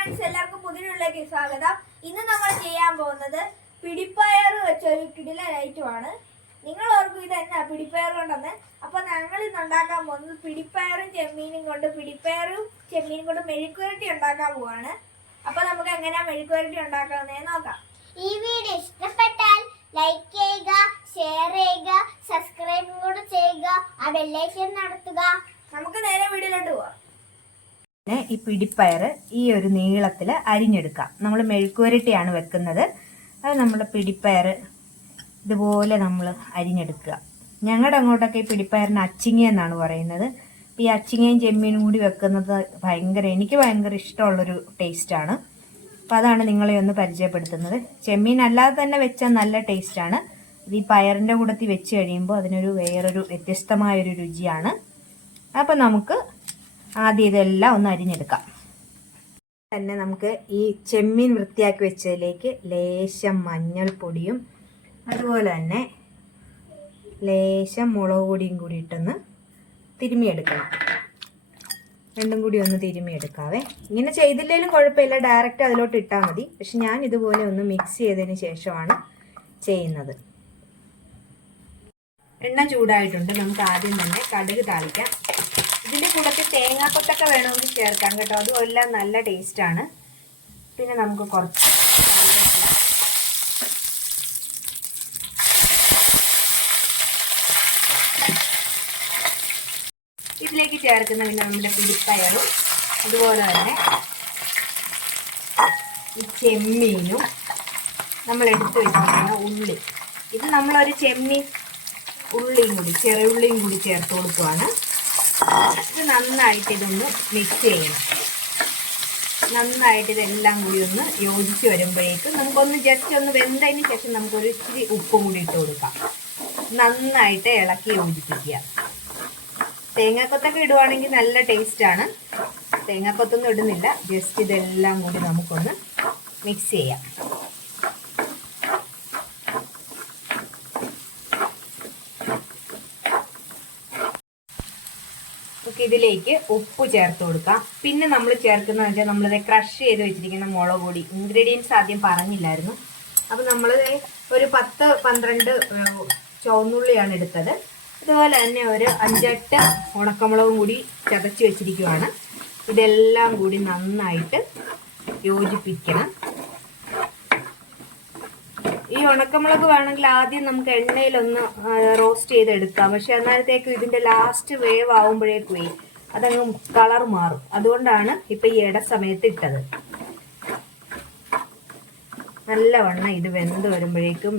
Friends, എല്ലാവർക്കും പുതിയൊരുള്ളിലേക്ക് സ്വാഗതം. ഇന്ന് നമ്മൾ ചെയ്യാൻ പോകുന്നത് പിടിപ്പയർ വെച്ചൊരു കിടിലൻ ഐറ്റമാണ്. നിങ്ങൾ ഓർക്കും ഇത് എന്നാ പിടിപ്പയർ കൊണ്ടെന്ന്. അപ്പൊ ഞങ്ങൾ ഇന്ന് ഉണ്ടാക്കാൻ പോകുന്നത് പിടിപ്പയറും ചെമ്മീനും കൊണ്ട് മെഴുക്കുവരട്ടി ഉണ്ടാക്കാൻ പോവാണ്. അപ്പൊ നമുക്ക് എങ്ങനെയാ മെഴുക്കുവരട്ടി ഉണ്ടാക്കാമെന്ന് നോക്കാം. ഈ വീഡിയോ ഇഷ്ടപ്പെട്ടാൽ ലൈക്ക് ചെയ്യുക, ഷെയർ ചെയ്യുക, സബ്സ്ക്രൈബ് കൂടെ ചെയ്യുക, ആ ബെല്ലൈക്കൺ നടത്തുക. നമുക്ക് നേരെ വീഡിയോയിലോട്ട് പോവാം. ഈ പിടിപ്പയർ ഈ ഒരു നീളത്തിൽ അരിഞ്ഞെടുക്കാം. നമ്മൾ മെഴുക്കുവരട്ടിയാണ് വെക്കുന്നത്. അത് നമ്മൾ പിടിപ്പയർ ഇതുപോലെ നമ്മൾ അരിഞ്ഞെടുക്കുക. ഞങ്ങളുടെ അങ്ങോട്ടൊക്കെ ഈ പിടിപ്പയറിന് അച്ചിങ്ങ എന്നാണ് പറയുന്നത്. ഈ അച്ചിങ്ങയും ചെമ്മീനും കൂടി വെക്കുന്നത് എനിക്ക് ഭയങ്കര ഇഷ്ടമുള്ളൊരു ടേസ്റ്റാണ്. അപ്പം അതാണ് നിങ്ങളെ ഒന്ന് പരിചയപ്പെടുത്തുന്നത്. ചെമ്മീൻ അല്ലാതെ തന്നെ വെച്ചാൽ നല്ല ടേസ്റ്റാണ്. ഇത് ഈ പയറിൻ്റെ കൂടത്തിൽ വെച്ച് കഴിയുമ്പോൾ അതിനൊരു വേറൊരു വ്യത്യസ്തമായൊരു രുചിയാണ്. അപ്പം നമുക്ക് ആദ്യം ഇതെല്ലാം ഒന്ന് അരിഞ്ഞെടുക്കാം. തന്നെ നമുക്ക് ഈ ചെമ്മീൻ വൃത്തിയാക്കി വെച്ചതിലേക്ക് ലേശം മഞ്ഞൾപ്പൊടിയും അതുപോലെ തന്നെ ലേശം മുളക് പൊടിയും കൂടി ഇട്ടൊന്ന് തിരുമ്മിയെടുക്കണം. രണ്ടും കൂടി ഒന്ന് തിരുമ്മിയെടുക്കാവേ. ഇങ്ങനെ ചെയ്തില്ലെങ്കിലും കുഴപ്പമില്ല, ഡയറക്റ്റ് അതിലോട്ട് ഇട്ടാൽ മതി. പക്ഷെ ഞാൻ ഇതുപോലെ ഒന്ന് മിക്സ് ചെയ്തതിന് ശേഷമാണ് ചെയ്യുന്നത്. എണ്ണ ചൂടായിട്ടുണ്ട്. നമുക്ക് ആദ്യം തന്നെ കടുക് താളിക്കാം. ഇതിൻ്റെ കൂടത്തിൽ തേങ്ങാക്കൊത്തൊക്കെ വേണമെങ്കിൽ ചേർക്കാം കേട്ടോ, അതും എല്ലാം നല്ല ടേസ്റ്റാണ്. പിന്നെ നമുക്ക് കുറച്ച് ഇതിലേക്ക് ചേർക്കുന്ന പിന്നെ നമ്മുടെ പിടിപ്പയറും അതുപോലെ തന്നെ ഈ ചെമ്മീനും നമ്മൾ എടുത്ത് വെച്ചിരിക്കുന്ന ഉള്ളി, ഇത് നമ്മളൊരു ചെമ്മീൻ ഉള്ളിയും കൂടി ചെറിയുള്ളിയും കൂടി ചേർത്ത് കൊടുക്കുവാണ്. ഇത് നന്നായിട്ട് ഇതൊന്ന് മിക്സ് ചെയ്യണം. നന്നായിട്ട് ഇതെല്ലാം കൂടി ഒന്ന് യോജിച്ച് വരുമ്പോഴേക്കും നമുക്കൊന്ന് ജസ്റ്റ് ഒന്ന് വെന്തതിന് ശേഷം നമുക്കൊരു ഇച്ചിരി ഉപ്പും കൂടി ഇട്ട് കൊടുക്കാം. നന്നായിട്ട് ഇളക്കി യോജിപ്പിക്കുക. തേങ്ങാക്കൊത്തൊക്കെ ഇടുവാണെങ്കിൽ നല്ല ടേസ്റ്റാണ്. തേങ്ങാക്കൊത്തൊന്നും ഇടുന്നില്ല, ജസ്റ്റ് ഇതെല്ലാം കൂടി നമുക്കൊന്ന് മിക്സ് ചെയ്യാം. ഇതിലേക്ക് ഉപ്പ് ചേർത്ത് കൊടുക്കാം. പിന്നെ നമ്മൾ ചേർക്കുന്നത് വെച്ചാൽ നമ്മളിത് ക്രഷ് ചെയ്ത് വെച്ചിരിക്കുന്ന മുളക് പൊടി. ഇൻഗ്രീഡിയൻസ് ആദ്യം പറഞ്ഞില്ലായിരുന്നു. അപ്പം നമ്മൾ ഒരു 10-12 ചുവന്നുള്ളിയാണ് എടുത്തത്. അതുപോലെ തന്നെ ഒരു 5-8 ഉണക്കമുളകും കൂടി ചതച്ച് വെച്ചിരിക്കുവാണ്. ഇതെല്ലാം കൂടി നന്നായിട്ട് യോജിപ്പിക്കണം. ഈ ഉണക്കമുളക് വേണമെങ്കിൽ ആദ്യം നമുക്ക് എണ്ണയിലൊന്ന് റോസ്റ്റ് ചെയ്തെടുക്കാം. പക്ഷെ അന്നേരത്തേക്കും ഇതിൻ്റെ ലാസ്റ്റ് വേവ് ആവുമ്പോഴേക്കും അതങ്ങ് കളർ മാറും. അതുകൊണ്ടാണ് ഇപ്പം ഈ സമയത്ത് ഇട്ടത്. നല്ലവണ്ണം ഇത് വെന്ത് വരുമ്പോഴേക്കും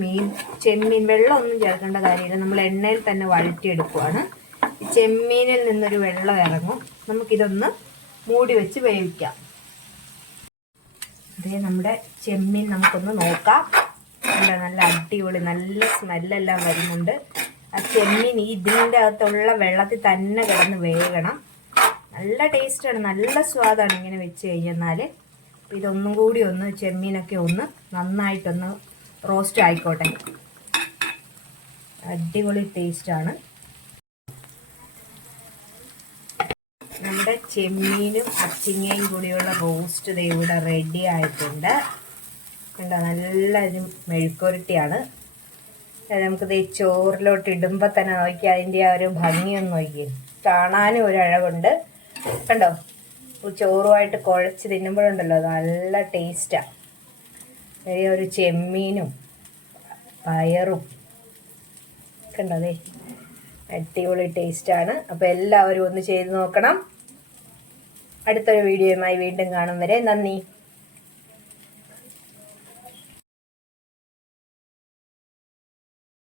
ചെമ്മീൻ വെള്ളമൊന്നും ചേർക്കേണ്ട കാര്യമില്ല. നമ്മൾ എണ്ണയിൽ തന്നെ വഴറ്റിയെടുക്കുവാണ്. ഈ ചെമ്മീനിൽ നിന്നൊരു വെള്ളം ഇറങ്ങും. നമുക്കിതൊന്ന് മൂടി വെച്ച് വേവിക്കാം. അതേ നമ്മുടെ ചെമ്മീൻ നമുക്കൊന്ന് നോക്കാം. നല്ല അടിപൊളി നല്ല സ്മെല്ലെല്ലാം വരുന്നുണ്ട്. ആ ചെമ്മീൻ ഇതിൻ്റെ അകത്തുള്ള വെള്ളത്തിൽ തന്നെ കിടന്ന് വേകണം. നല്ല ടേസ്റ്റാണ്, നല്ല സ്വാദാണ് ഇങ്ങനെ വെച്ച് കഴിഞ്ഞാൽ. അപ്പം ഇതൊന്നും കൂടി ഒന്ന് ചെമ്മീനൊക്കെ ഒന്ന് നന്നായിട്ടൊന്ന് റോസ്റ്റ് ആയിക്കോട്ടെ. അടിപൊളി ടേസ്റ്റാണ്. നമ്മുടെ ചെമ്മീനും അച്ചിങ്ങയും കൂടിയുള്ള റോസ്റ്റ് ഇവിടെ റെഡി ആയിട്ടുണ്ട്. കണ്ടോ, നല്ലൊരു മെഴുക്കുവരട്ടിയാണ്. നമുക്കിത് ഈ ചോറിലോട്ട് ഇടുമ്പോൾ തന്നെ നോക്കി അതിൻ്റെ ആ ഒരു ഭംഗിയൊന്നും നോക്കി, കാണാനും ഒരു അഴകുണ്ട്. കണ്ടോ, ചോറുമായിട്ട് കുഴച്ച് തിന്നുമ്പോഴുണ്ടല്ലോ നല്ല ടേസ്റ്റാണ്. ഒരു ചെമ്മീനും പയറും കണ്ടോ, അതെ അടിപൊളി ടേസ്റ്റാണ്. അപ്പോൾ എല്ലാവരും ഒന്ന് ചെയ്ത് നോക്കണം. അടുത്തൊരു വീഡിയോയുമായി വീണ്ടും കാണും വരെ നന്ദി.